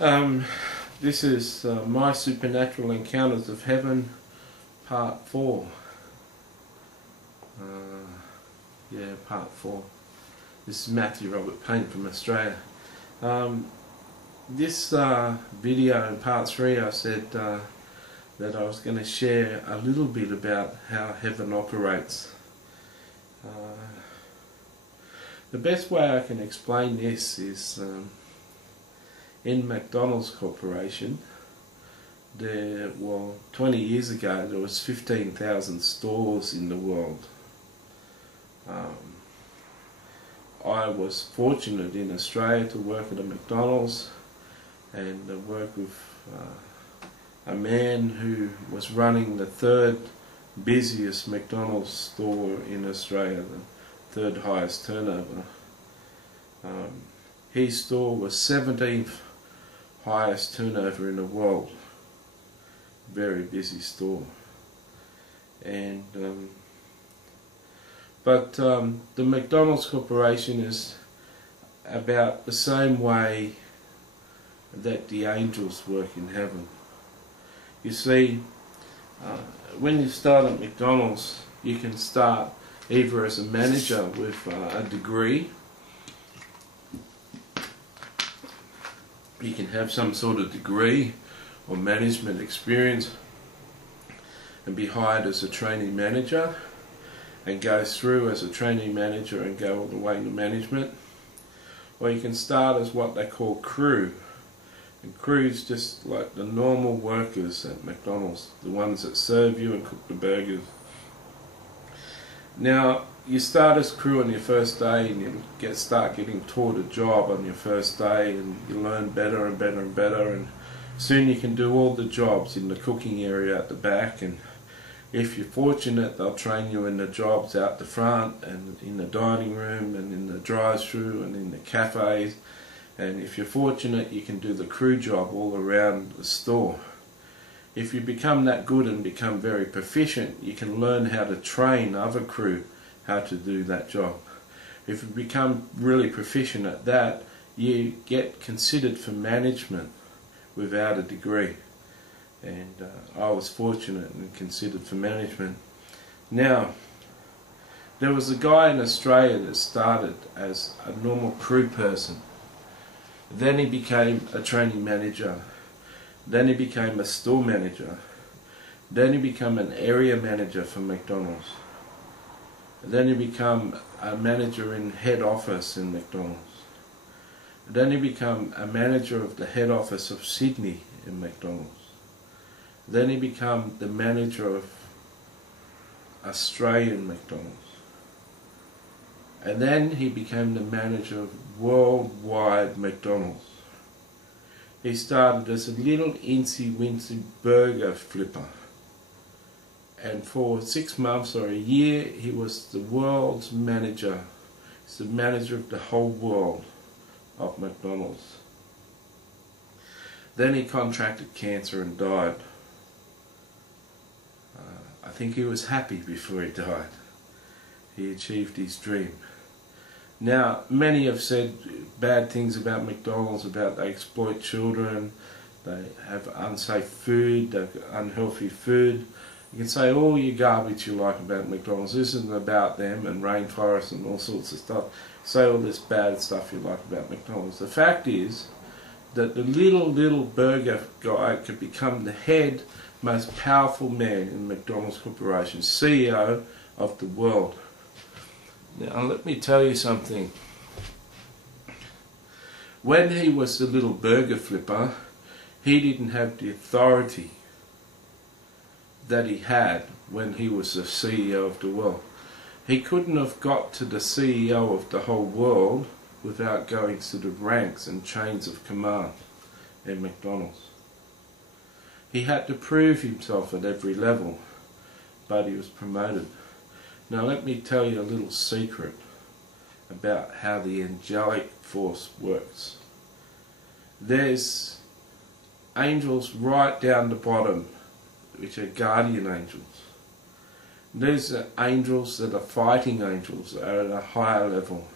Um, this is My Supernatural Encounters of Heaven, Part 4. Part 4. This is Matthew Robert Payne from Australia. This video in Part 3 I said that I was going to share a little bit about how heaven operates. The best way I can explain this is in McDonald's Corporation, 20 years ago there was 15,000 stores in the world. I was fortunate in Australia to work at a McDonald's and work with a man who was running the third busiest McDonald's store in Australia, the third highest turnover. His store was 17th highest turnover in the world. Very busy store. And the McDonald's Corporation is about the same way that the angels work in heaven. You see, when you start at McDonald's, you can start either as a manager with a degree. You can have some sort of degree or management experience and be hired as a trainee manager and go through as a trainee manager and go all the way to management. Or you can start as what they call crew. And crew's just like the normal workers at McDonald's, the ones that serve you and cook the burgers. Now, you start as crew on your first day and you start getting taught a job on your first day, and you learn better and better and better, and soon you can do all the jobs in the cooking area at the back, and if you're fortunate they'll train you in the jobs out the front and in the dining room and in the drive-through and in the cafes, and if you're fortunate you can do the crew job all around the store. If you become that good and become very proficient, you can learn how to train other crew how to do that job. If you become really proficient at that, you get considered for management without a degree. And I was fortunate and considered for management. Now, there was a guy in Australia that started as a normal crew person. Then he became a training manager. Then he became a store manager. Then he became an area manager for McDonald's. Then he became a manager in head office in McDonald's. Then he became a manager of the head office of Sydney in McDonald's. Then he became the manager of Australian McDonald's. And then he became the manager of worldwide McDonald's. He started as a little incy-wincy burger flipper, and for 6 months or a year he was the world's manager. He's the manager of the whole world of McDonald's. Then he contracted cancer and died. I think he was happy before he died. He achieved his dream. Now, many have said bad things about McDonald's, about they exploit children, they have unsafe food, they've got unhealthy food. You can say all your garbage you like about McDonald's. This isn't about them and rainforests and all sorts of stuff. Say all this bad stuff you like about McDonald's. The fact is that the little burger guy could become the head, most powerful man in McDonald's Corporation, CEO of the world. Now let me tell you something. When he was the little burger flipper, he didn't have the authority that he had when he was the CEO of the world. He couldn't have got to the CEO of the whole world without going through the ranks and chains of command in McDonald's. He had to prove himself at every level, but he was promoted. Now let me tell you a little secret about how the angelic force works. There's angels right down the bottom, which are guardian angels. There's angels that are fighting angels, that are at a higher level.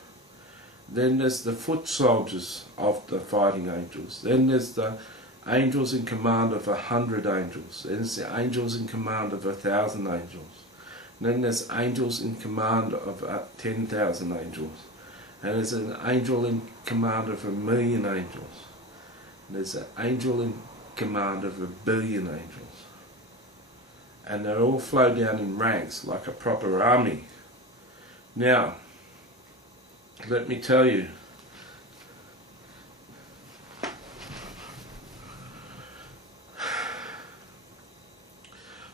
Then there's the foot soldiers of the fighting angels. Then there's the angels in command of 100 angels. Then there's the angels in command of 1,000 angels. And then there's angels in command of 10,000 angels. And there's an angel in command of 1,000,000 angels. And there's an angel in command of 1,000,000,000 angels. And they all flow down in ranks like a proper army. Now, let me tell you,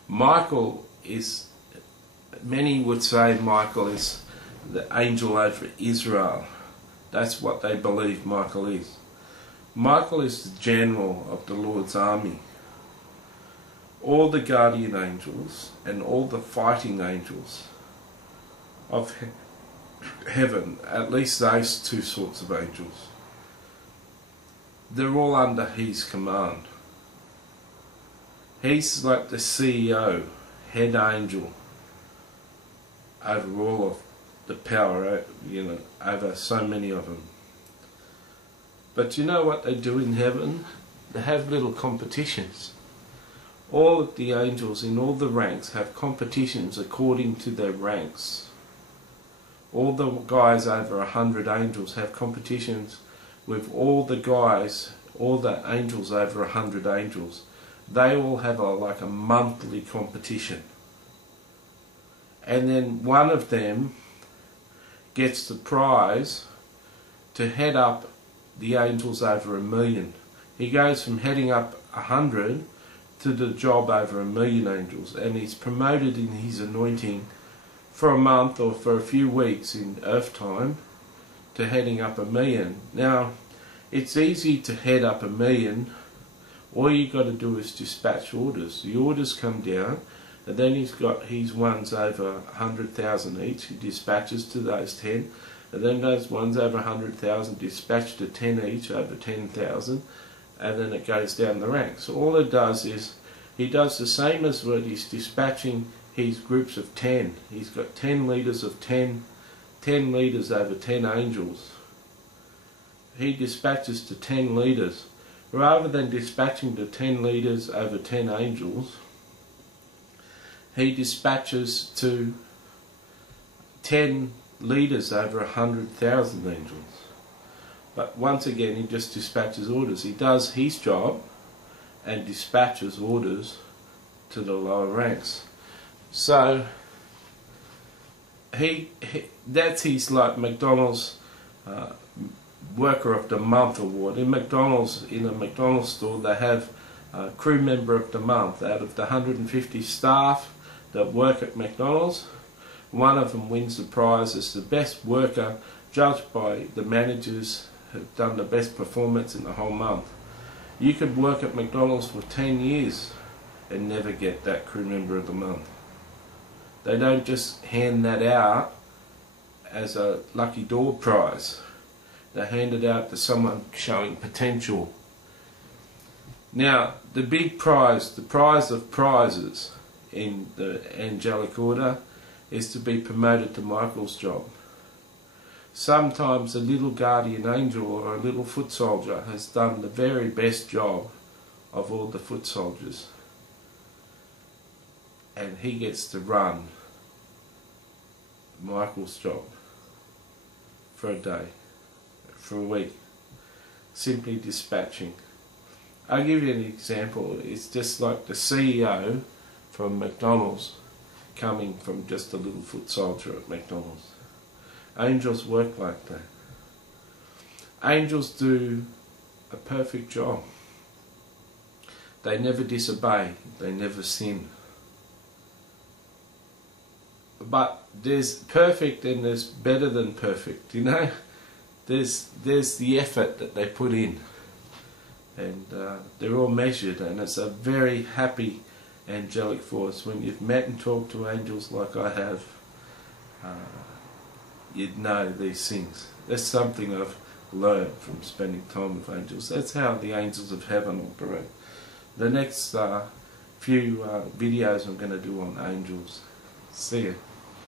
Michael is, many would say Michael is the angel over Israel. That's what they believe Michael is. Michael is the general of the Lord's army. All the guardian angels and all the fighting angels of heaven, at least those two sorts of angels, they're all under his command. He's like the CEO, head angel, over all of the power, over so many of them. But you know what they do in heaven? They have little competitions. All of the angels in all the ranks have competitions according to their ranks. All the guys over 100 angels have competitions with all the guys, all the angels over 100 angels. They all have like a monthly competition. And then one of them gets the prize to head up the angels over 1,000,000. He goes from heading up 100 to the job over 1,000,000 angels, and he's promoted in his anointing for a month or for a few weeks in earth time to heading up 1,000,000. Now, it's easy to head up 1,000,000. All you got to do is dispatch orders. The orders come down, and then he's got his ones over 100,000 each. He dispatches to those 10, and then those ones over 100,000 dispatch to 10 each over 10,000, and then it goes down the ranks. So all it does is he does the same as what he's dispatching his groups of 10. He's got 10 leaders of 10 leaders over 10 angels. He dispatches to 10 leaders. Rather than dispatching to 10 leaders over 10 angels, he dispatches to 10 leaders over 100,000 angels. But once again, he just dispatches orders. He does his job and dispatches orders to the lower ranks. So that's his, like, McDonald's Worker of the Month award. In a McDonald's store, they have a crew member of the month. Out of the 150 staff that work at McDonald's, one of them wins the prize as the best worker, judged by the managers who've done the best performance in the whole month. You could work at McDonald's for 10 years and never get that crew member of the month. They don't just hand that out as a lucky door prize. They hand it out to someone showing potential. Now, the big prize, the prize of prizes in the angelic order, is to be promoted to Michael's job. Sometimes a little guardian angel or a little foot soldier has done the very best job of all the foot soldiers, and he gets to run Michael's job for a day, for a week, simply dispatching. I'll give you an example. It's just like the CEO from McDonald's coming from just a little foot soldier at McDonald's. Angels work like that. Angels do a perfect job. They never disobey. They never sin. But there's perfect and there's better than perfect, you know. There's the effort that they put in, and they're all measured, and it's a very happy angelic force. When you've met and talked to angels like I have, you'd know these things. That's something I've learned from spending time with angels. That's how the angels of heaven operate. The next few videos I'm going to do on angels. See ya.